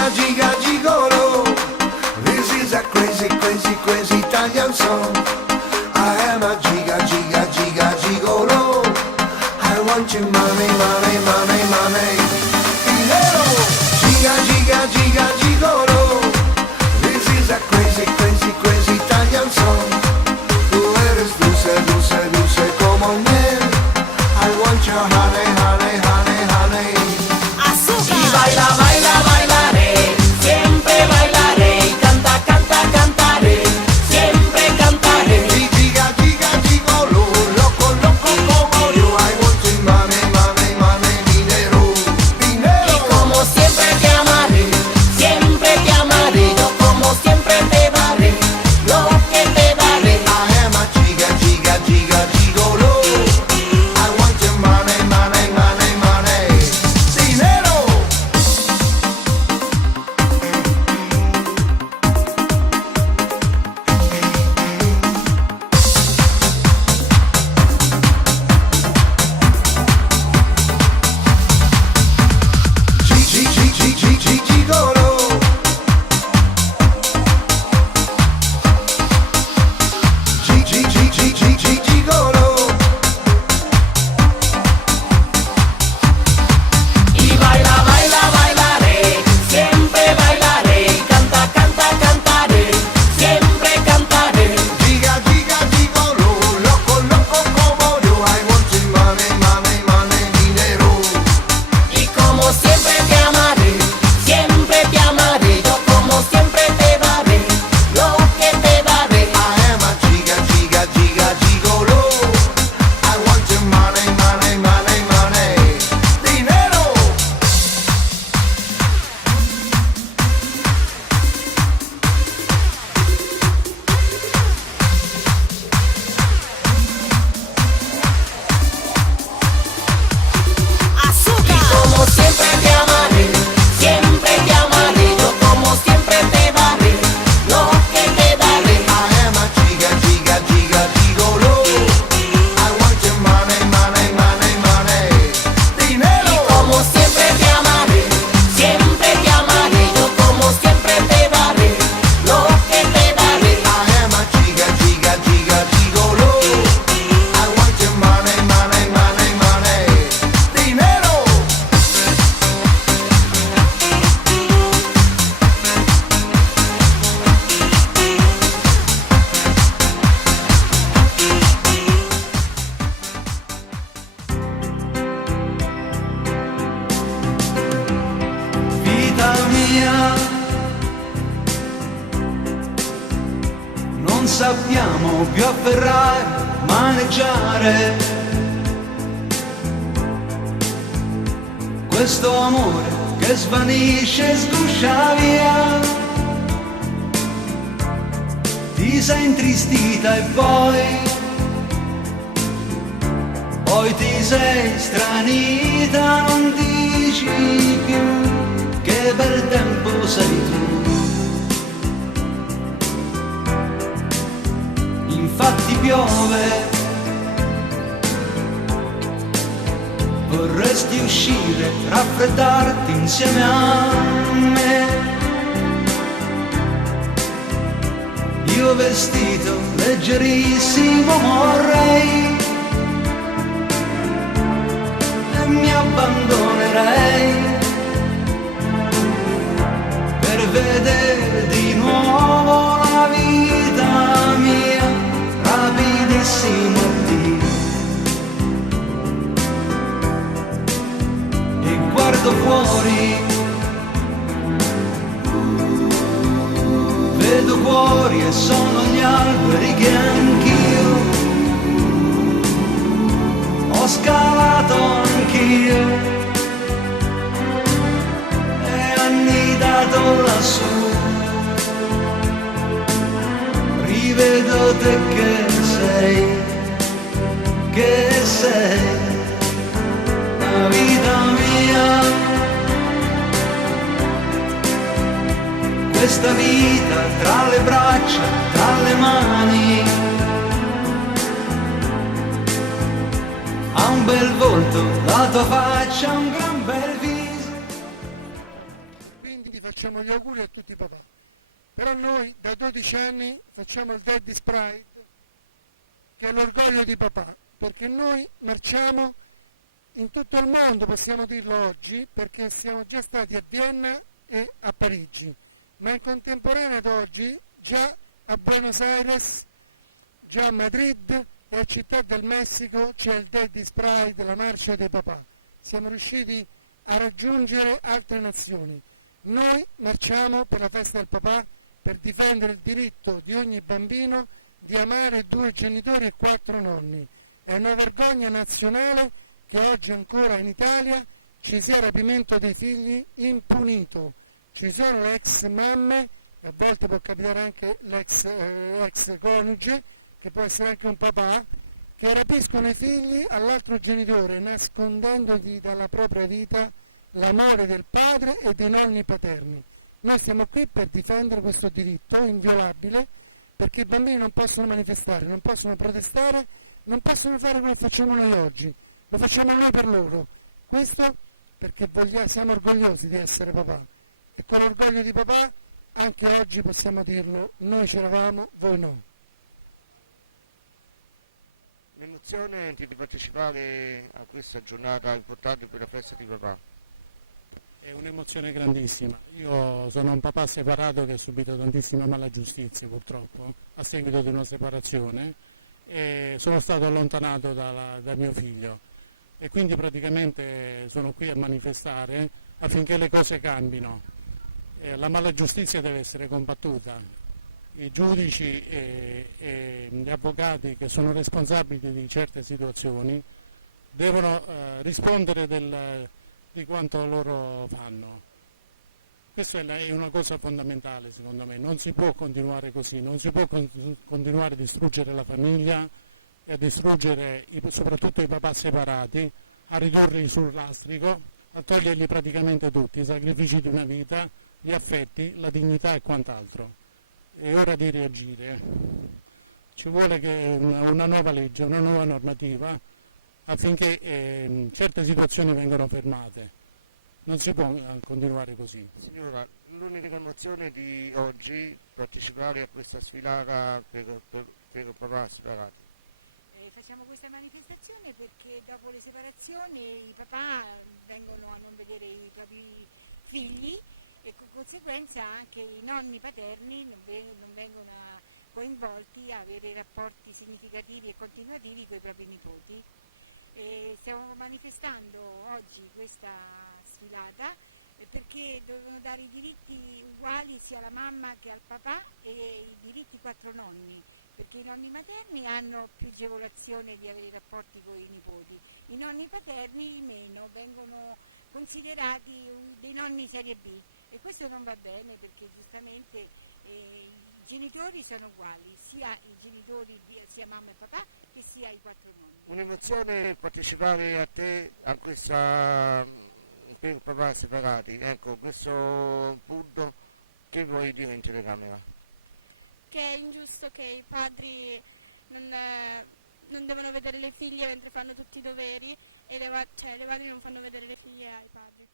Giga, giga, gigolo. This is a crazy, crazy, crazy Italian song. I am a giga, giga, giga, gigolo. I want your money, money, money, money. Dinero. Giga, giga, giga, gigolo. This is a crazy, crazy, crazy Italian song. Tú eres dulce, dulce, dulce como miel. I want your honey, honey, honey, honey. Y baila, baila, bailaré, siempre bailaré, y canta, canta, cantaré, siempre cantaré. Giga, giga, gigolo, loco, loco como yo. I want your money, money, money, dinero, dinero. Y como siempre te amaré, yo como siempre te daré, lo que te daré. I am a giga, giga, giga, gigolo. I want your money, money, money, money, dinero. Gigolo. Gigolo. Y baila, baila, bailaré, siempre bailaré, y canta, canta, cantaré, siempre cantaré. Giga, giga, gigolo, loco, loco como yo. I want your money, money, money, dinero. Y como siempre te amaré, yo como siempre te daré, lo que te daré. I am a giga, giga, giga, gigolo. I want your money, money, money, money, dinero. Como siempre te amaré, yo como siempre te daré, lo que te daré. I am a giga, giga, giga, gigolo. I want your money, money, money, money, dinero. Y como siempre te amaré, yo como siempre te daré, lo que te daré. I am a giga, giga, giga, gigolo. I want your money, money, money, money, dinero. Vita mia, non sappiamo più afferrare, maneggiare questo amore che svanisce e sguscia via. Ti sei intristita e poi ti sei stranita, non dici più che bel tempo sei tu. Infatti piove, vorresti uscire, raffreddarti insieme a me. Io vestito leggerissimo vorrei e mi abbandonerei per vedere di nuovo la vita mia, rapidissimo Dio. E guardo fuori, vedo fuori e sono gli alberi che anch'io ho scalato anch'io e annidato lassù. Rivedo te che sei la vita mia. Questa vita tra le braccia, tra le mani, ha un bel volto, la tua faccia, un gran bel viso. quindi facciamo gli auguri a tutti i papà. Però noi da 12 anni facciamo il Daddy's Pride, che è l'orgoglio di papà, perché noi marciamo in tutto il mondo, possiamo dirlo oggi, perché siamo già stati a Vienna e a Parigi, ma in contemporanea ad oggi già a Buenos Aires, già a Madrid e a Città del Messico c'è il Daddy's Pride, la marcia dei papà. Siamo riusciti a raggiungere altre nazioni. Noi marciamo per la festa del papà per difendere il diritto di ogni bambino di amare 2 genitori e 4 nonni. È una vergogna nazionale che oggi ancora in Italia ci sia rapimento dei figli impunito. Ci sono ex mamme, a volte può capitare anche l'ex coniuge, che può essere anche un papà, che rapiscono i figli all'altro genitore, nascondendogli dalla propria vita l'amore del padre e dei nonni paterni. Noi siamo qui per difendere questo diritto inviolabile, perché i bambini non possono manifestare, non possono protestare, non possono fare come facciamo noi oggi, lo facciamo noi per loro. Questo perché siamo orgogliosi di essere papà, e con l'orgoglio di papà anche oggi possiamo dirlo: noi c'eravamo, voi no. L'emozione di partecipare a questa giornata importante per la festa di papà. È un'emozione grandissima. Io sono un papà separato che ha subito tantissima mala giustizia purtroppo a seguito di una separazione, e sono stato allontanato da mio figlio, e quindi praticamente sono qui a manifestare affinché le cose cambino. La mala giustizia deve essere combattuta. I giudici e gli avvocati che sono responsabili di certe situazioni devono rispondere di quanto loro fanno. Questa è una cosa fondamentale secondo me, non si può continuare così, non si può continuare a distruggere la famiglia e a distruggere soprattutto i papà separati, a ridurli sul lastrico, a togliergli praticamente tutti, i sacrifici di una vita, gli affetti, la dignità e quant'altro. È ora di reagire, ci vuole che una nuova legge, una nuova normativa affinché certe situazioni vengano fermate. Non si può continuare così. Signora, l'unica emozione di oggi partecipare a questa sfilata per papà separato. Facciamo questa manifestazione perché dopo le separazioni i papà vengono a non vedere i propri figli e con conseguenza anche i nonni paterni non vengono coinvolti a avere rapporti significativi e continuativi con i propri nipoti. E stiamo manifestando oggi questa sfilata perché devono dare i diritti uguali sia alla mamma che al papà e i diritti 4 nonni, perché i nonni materni hanno più agevolazione di avere rapporti con i nipoti, i nonni paterni meno, vengono considerati dei nonni serie B, e questo non va bene perché giustamente i genitori sono uguali, sia i genitori sia mamma e papà che sia i 4 nonni. Un'emozione partecipare a questa per papà separati. Ecco, questo punto che vuoi dire in telecamera? Che è ingiusto che i padri non devono vedere le figlie mentre fanno tutti i doveri e le madri non fanno vedere le figlie ai padri.